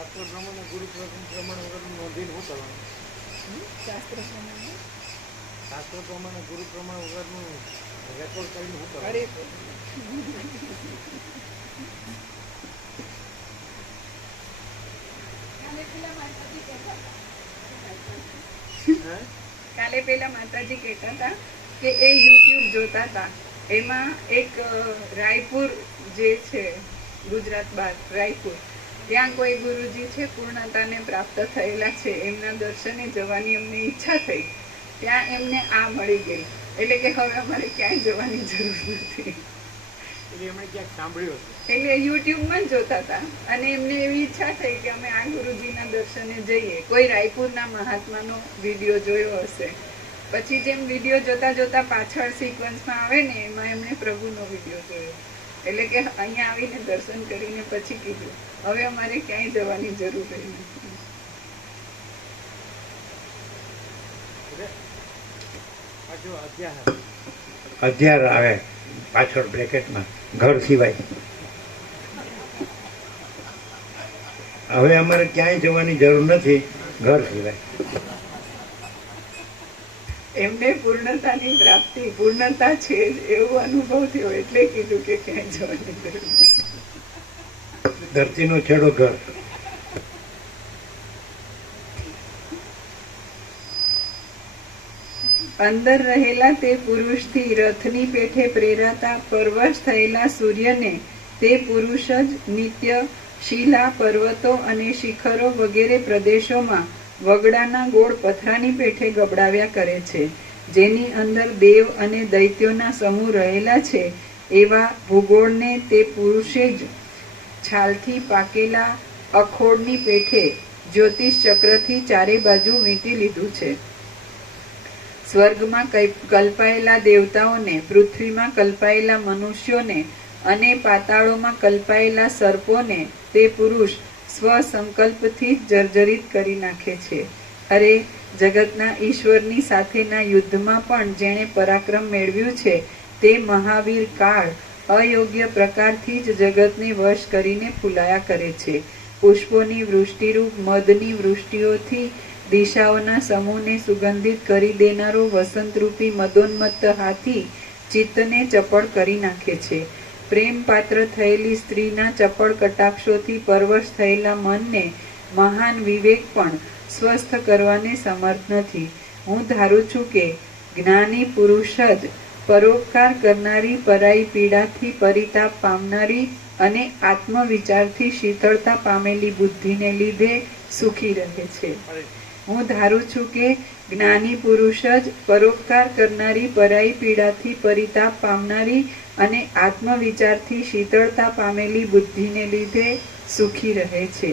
શાસ્ત્ર પ્રમાણે ગુરુ પ્રમાણે વગરનું નોંધીને શું કરવાનું? શાસ્ત્ર પ્રમાણે? શાસ્ત્ર પ્રમાણે ગુરુ પ્રમાણે વગરનું રેકોર્ડ કરીને શું કરવાનું? કાલે પેલા માતાજી કહેતા હતા. કે એ યુટ્યુબ જોતા હતા. એમાં એક રાયપુર જે છે ગુજરાત બાદ રાયપુર. ત્યાં કોઈ ગુરુજી છે પૂર્ણતાને પ્રાપ્ત થયેલા છે. એમના દર્શને જવાની અમને ઈચ્છા થઈ. ત્યાં એમને આ મળી ગઈ. એટલે કે હવે અમારે ક્યાંય જવાની જરૂર નથી. એટલે સાંભળ્યું એટલે યુટ્યુબમાં જોતા હતા. અને એમને એવી ઈચ્છા થઈ કે અમે આ ગુરુજીના દર્શને જઈએ. કોઈ રાયપુરના મહાત્માનો વીડિયો જોયો હશે. પછી જેમ વીડિયો જોતા જોતા પાછળ સિક્વન્સમાં આવે ને એમાં એમણે પ્રભુનો વીડિયો જોયો. એટલે કે અહીંયા આવીને દર્શન કરીને પછી કીધું, હવે અમારે ક્યાંય જવાની જરૂર નથી. અધ્યાર આવે પાછળ બ્રેકેટમાં, ઘર સિવાય. હવે અમારે ક્યાંય જવાની જરૂર નથી, ઘર સિવાય. એમને પૂર્ણતાની પ્રાપ્તિ પૂર્ણતા છે એવો અનુભવ થયો એટલે કીધું કે ક્યાંય જવાની જરૂર ધરતીનો છેડો ઘર. અંદર રહેલા તે પુરુષથી રથની પેઠે પ્રેરાતા પરવશ થયેલા સૂર્યને તે પુરુષ જ નિત્ય શિલા પર્વતો અને શિખરો વગેરે પ્રદેશોમાં વગડાના ગોળ પથરાની પેઠે ગબડાવ્યા કરે છે. જેની અંદર દેવ અને દૈત્યોના સમૂહ રહેલા છે, એવા ભૂગોળને તે પુરુષે જ છાલથી પાકેલા અખોડની પેઠે જ્યોતિષ ચક્રથી ચારે બાજુ વીંટી લીધું છે. સ્વર્ગમાં કલ્પાયેલા દેવતાઓને, પૃથ્વીમાં કલ્પાયેલા મનુષ્યોને અને પાતાળોમાં કલ્પાયેલા સર્પોને તે પુરુષ સ્વસંકલ્પથી જર્જરિત કરી નાખે છે. અરે, જગતના ઈશ્વરની સાથેના યુદ્ધમાં પણ જેણે પરાક્રમ મેળવ્યું છે, તે મહાવીર કાળ અયોગ્ય પ્રકારથી જ જગતને વશ કરીને ફૂલાયા કરે છે. પુષ્પોની વૃષ્ટિરૂપ મધની વૃષ્ટિઓથી દિશાઓના સમૂહને સુગંધિત કરી દેનારો વસંતરૂપી મદોન્મત્ત હાથી ચિત્તને ચપળ કરી નાખે છે. પ્રેમ પાત્ર થયેલી સ્ત્રીના ચપળ કટાક્ષોથી પરવશ થયેલા મનને મહાન વિવેક પણ સ્વસ્થ કરવાને સમર્થ નથી. હું ધારું છું કે જ્ઞાની પુરુષ જ પરોપકાર કરનારી પરાઈ પીડાથી પરિતાપ પામનારી અને આત્મવિચારથી શીતળતા પામેલી બુદ્ધિને લીધે સુખી રહે છે. હું ધારું છું કે જ્ઞાની પુરુષ જ પરોપકાર કરનારી પરાઈ પીડાથી પરિતાપ પામનારી અને આત્મવિચારથી શીતળતા પામેલી બુદ્ધિને લીધે સુખી રહે છે.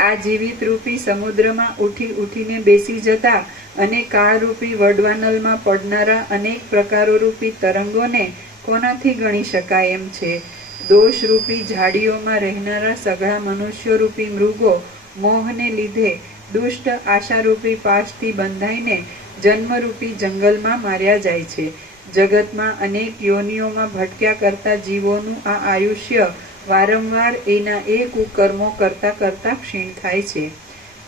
આ જીવિત રૂપી સમુદ્રમાં ઉઠી ઉઠીને બેસી જતા અને કાળરૂપી વડવાનલમાં પડનારા અનેક પ્રકારો રૂપી તરંગોને કોનાથી ગણી શકાય એમ છે? દોષરૂપી ઝાડીઓમાં રહેનારા સઘળા મનુષ્યરૂપી મૃગો મોહને લીધે દુષ્ટ આશારૂપી પાશથી બંધાઈને જન્મરૂપી જંગલમાં માર્યા જાય છે. જગતમાં અનેક યોનિઓમાં ભટક્યા કરતા જીવોનું આ આયુષ્ય વારંવાર એના એ કુકર્મો કરતા કરતા ક્ષીણ થાય છે.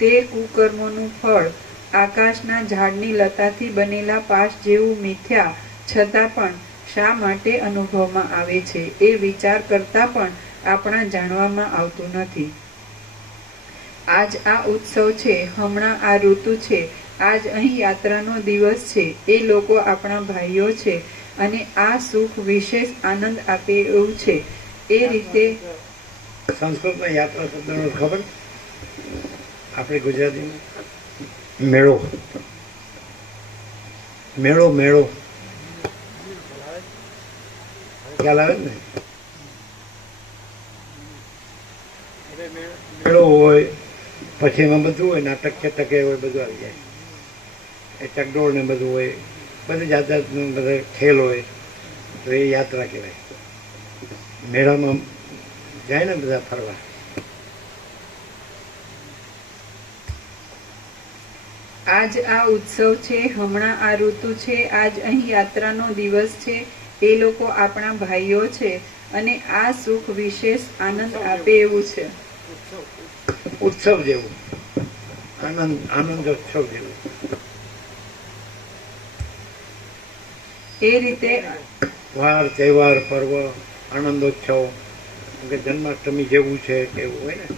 તે કુકર્મોનું ફળ આકાશના ઝાડની લતાથી બનેલા પાશ જેવું મિથ્યા છતાં પણ શા માટે અનુભવમાં આવે છે એ વિચાર કરતા પણ આપણા જાણવામાં આવતું નથી. આજ આ ઉત્સવ છે, હમણાં આ ઋતુ છે આજ અહીં યાત્રાનો દિવસ છે. એ લોકો આપણા ભાઈઓ છે અને આ સુખ વિશેષ આનંદ આપે એવું છે. એ રીતે સંસ્કૃતમાં યાત્રા શબ્દનો ખબર? આપણે ગુજરાતીમાં મેળો. મેળો મેળો. ખ્યાલ આવે ને? મેળો હોય, પછી એમાં બધું હોય, નાટક છે તકે હોય, બધું આવી જાય. એ ચકડોળ ને બધું હોય બધી જાત જાતનું બધા ખેલ હોય તો એ યાત્રા કહેવાય. મેળામાં જાય ને બધા ફરવા? આજ આ ઉત્સવ છે હમણાં આ ઋતુ છે આજ અહીં યાત્રાનો દિવસ છે એ લોકો આપણા ભાઈઓ છે અને આ સુખ વિશેષ આનંદ આપે એવું છે. ઉત્સવ ઉત્સવ જેવું. આનંદ આનંદ ઉત્સવ જેવું. એ રીતે વાર તહેવાર પર્વ આનંદોત્સવ કે જન્માષ્ટમી જેવું છે કે એવું હોય ને.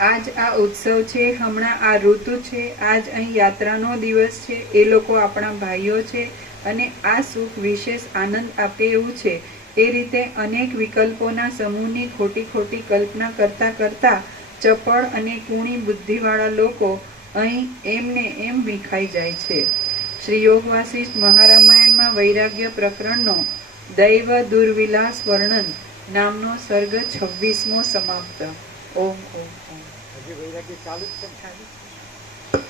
આજ આ ઉત્સવ છે હમણાં આ ઋતુ છે આજ અહીં યાત્રાનો દિવસ છે એ લોકો આપણા ભાઈઓ છે અને આ સુખ વિશેષ આનંદ આપે એવું છે. એ રીતે અનેક વિકલ્પોના સમૂહની ખોટી ખોટી કલ્પના કરતા કરતા ચપળ અને કુણી બુદ્ધિવાળા લોકો અહીં એમને એમ વિખાઈ જાય છે. શ્રી યોગ વાસિષ્ઠ મહારામાયણમાં વૈરાગ્ય પ્રકરણનો દૈવ દુર્વિલાસ વર્ણન નામનો સર્ગ છવ્વીસમો સમાપ્ત. ઓમ ઓમ ઓમ. વૈરાગ્ય ચાલુ જ છે ખાલી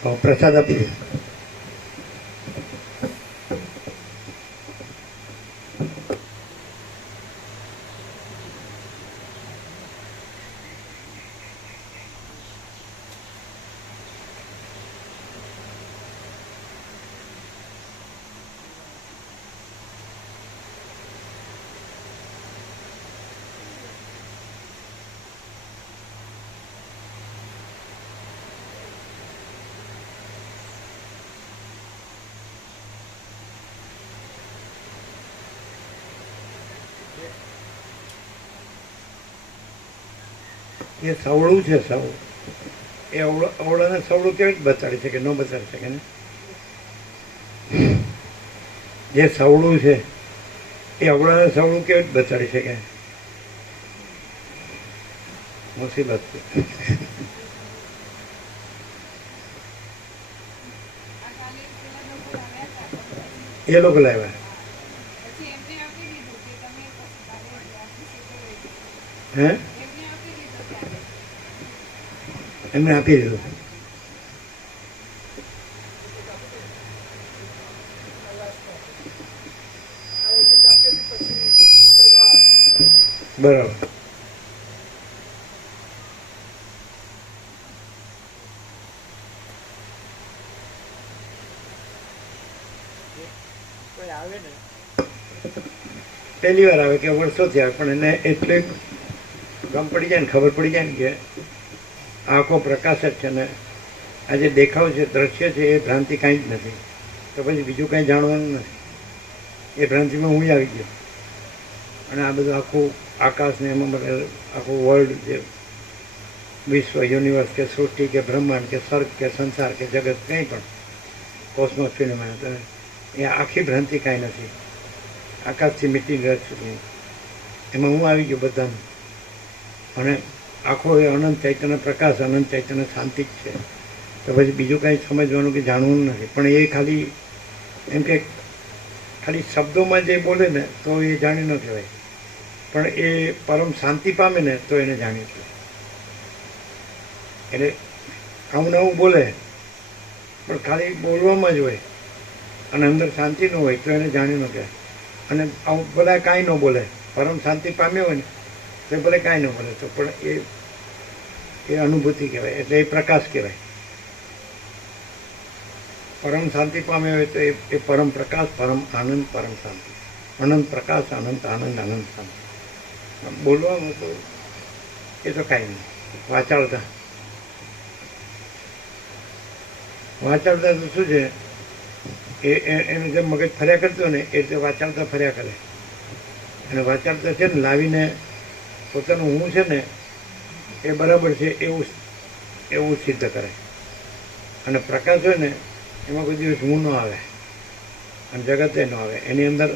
તો પ્રસાદ આપીએ એ સવળું છે સૌ એ અવળાને સવળું કેવી રીતે બતાડી શકે? ન બતાડી શકે ને? જે સવળું છે એ અવળાને સવળું કેવી રીતે બતાડી શકે? મુસીબત છે. એ લોકો લાવ્યા. હે? એમને આપી દીધું. બરાબર. પહેલી વાર આવે કે વર્ષો થયા પણ એને એટલે ગમ પડી જાય ને, ખબર પડી જાય ને કે આખો પ્રકાશ જ છે ને આ જે દેખાવ છે, દ્રશ્ય છે, એ ભ્રાંતિ કાંઈ જ નથી. તો પછી બીજું કાંઈ જાણવાનું નથી. એ ભ્રાંતિમાં હું આવી ગયો. અને આ બધું આખું આકાશ ને એમાં બધા આખું વર્લ્ડ જે વિશ્વ યુનિવર્સ કે સૃષ્ટિ કે બ્રહ્માંડ કે સ્વર્ગ કે સંસાર કે જગત કંઈ પણ કોસ્મોસ ફિલ્મ એ આખી ભ્રાંતિ કાંઈ નથી. આકાશથી મીટિંગ સુધી. એમાં હું આવી ગયો બધાનું અને આખો એ અનંત ચૈતન્ય પ્રકાશ, અનંત ચૈતન્ય શાંતિ જ છે. તો પછી બીજું કાંઈ સમજવાનું કે જાણવું નથી. પણ એ ખાલી, એમ કે ખાલી શબ્દોમાં જે બોલે ને, તો એ જાણી ન કહેવાય. પણ એ પરમ શાંતિ પામે ને, તો એને જાણી કહેવાય એટલે આવું ને આવું બોલે, પણ ખાલી બોલવામાં જ હોય. અને અંદર શાંતિ ન હોય, તો એને જાણી ન કહેવાય. અને આવું બધા કાંઈ ન બોલે. પરમ શાંતિ પામ્યો હોય ને તો ભલે કાંઈ ન બને તો પણ એ એ અનુભૂતિ કહેવાય, એટલે એ પ્રકાશ કહેવાય. પરમ શાંતિ પામે હોય તો એ પરમ પ્રકાશ, પરમ આનંદ, પરમ શાંતિ. અનંત પ્રકાશ, અનંત આનંદ આનંદ શાંતિ. બોલવાનું તો એ તો કાંઈ નહીં. વાચાળતા. વાચાળતા તો શું છે? એ- એનું જેમ મગજ ફર્યા કરતો ને એ રીતે વાચાળતા ફર્યા કરે. અને વાચાળતા છે ને લાવીને પોતાનું હું છે ને એ બરાબર છે એવું એવું સિદ્ધ કરે. અને પ્રકાશ હોય ને, એમાં કોઈ દિવસ હું ન આવે. અને જગતે ન આવે. એની અંદર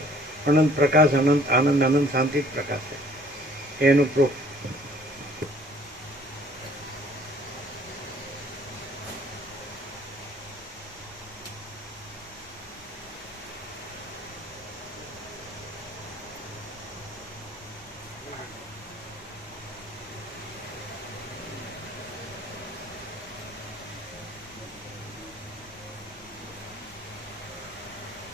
અનંત પ્રકાશ, અનંત આનંદ, અનંત શાંતિ જ પ્રકાશ છે. એનું પ્રૂફ